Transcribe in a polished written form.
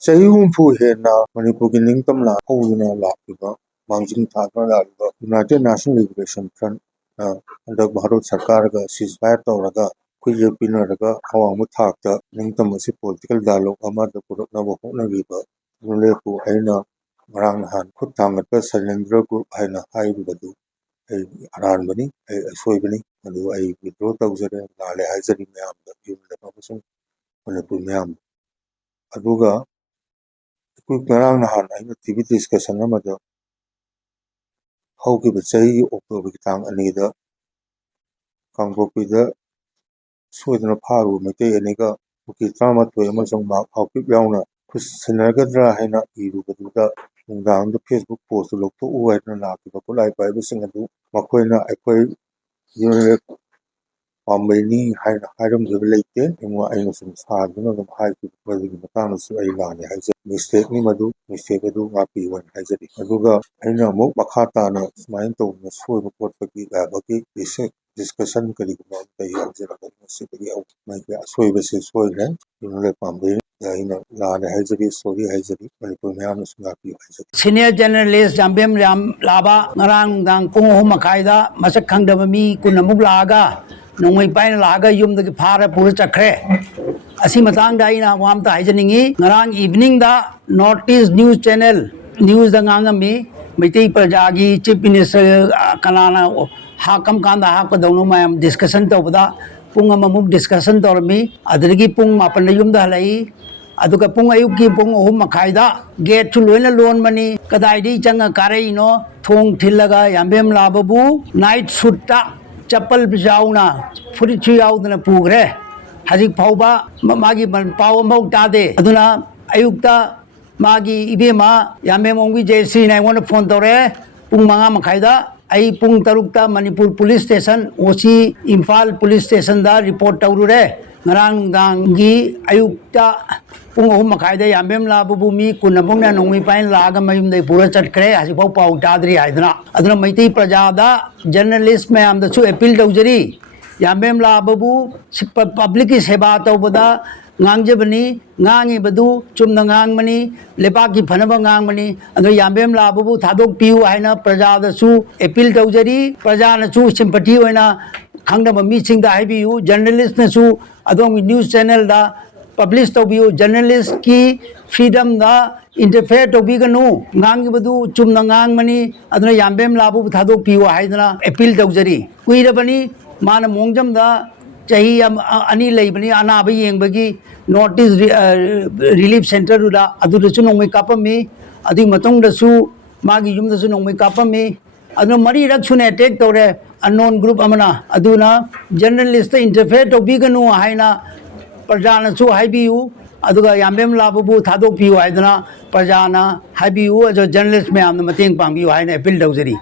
Chahi humpu hena Manipur ki ningtam la hawina lakiba mangjing thakna lakiba United National Liberation Front handak Bharat Sarkar ga ceasefire tawraga khuyep pinaraga awangmu thakta ningtam asi political dialogue amada puraknaba hotnariba nulepu aina ngarang nahan khut thangatpa Sailendra Group haina hairibadu ai aranbani ai asoibani adu ai withdraw tawjare nale haijari mayamda yumda amasung Manipur mayam aduga ngarang nahan aina TV discussion amada hawkiba chahi October ki tang anida Kangpokpida soidana pharu maitai aniga uki 13 amasung mak hawkip yauna khusinagadra haina irubaduda nungdangda Facebook post loktoku haina lakiba kulai paibasing adu makoina aikoi unit pambaini haina hairamdaba leite ingwa aina sum saduna dum haikiba badigi matangnasu ai lani haija mistake ni madu mistake adu ngapi wan haijari aduga aina mok makhatana smain tawna soiba potpagi bagi discussion kariguma tai haijara masibagi au mai soiba se soire inule pambai aina lani haijari sorry haijari Manipur mayamna sungapi haijari Senior Journalist Jambem Laba ngarang dang pung hum makaida masak khangdaba mi kunamuk laga nongmai pain laga yumdagi phara pura chakre asi matang da ina wamta haijaningi ngarang evening da Northeast News Channel news da ngangami maitai prajagi chief minister kanana hakam kanda hakpadawno mayam discussion tawbada pung amamuk discussion tawrami adrigi pung mapan yumda halai aduga pung ayuki pung ohum makaida gate chu loina lon mani kadaidi changa karaino thong thillaga yambem lababu night shoot ta chapal bijauna furi chu yaudna pugre hazik phauba magi paw mau tade aduna ayukta magi ibema yambem ongwi jayasri na wona phone tore pung manga makaida ai pung tarukta Manipur Police Station osi Imphal Police Station da report tawrure ngarang dangi ayukta pung ahum makaida yambem lababu mi kunabungna nongmi pain laga mayumdai pura chatkre hasipau pau tadri haidna aduna maitai prajada journalist mayam da chu appeal tawjari yambem lababu public seba tawbada ngangjabani ngangi badu chumna ngangmani lepaki phanaba ngangmani adu yambem lababu thadok piu haina prajada chu appeal tawjari prajana chu sympathy hoina khangdaba mi singda haibiu journalist na chu adong news channel da publish tawbiu journalist ki freedom da interfere tawbiganu ngangi badu chumna ngangmani aduna yambem lababu thadok piu haidana appeal tawjari kuirabani mana mongjam da chahi ani leibani anaba yengbagi notice relief center da adu chu nongmai kapami adi matong da su magi yum da su nongmai kapami adu mari rak sune attack tore unknown group amana aduna journalist interfere tawbiganu haina prajana chu haibiu aduga yambem lababu thadok piu haidana prajana haibiu ajo journalist mayam na mateng pangbiu haina appeal tawjari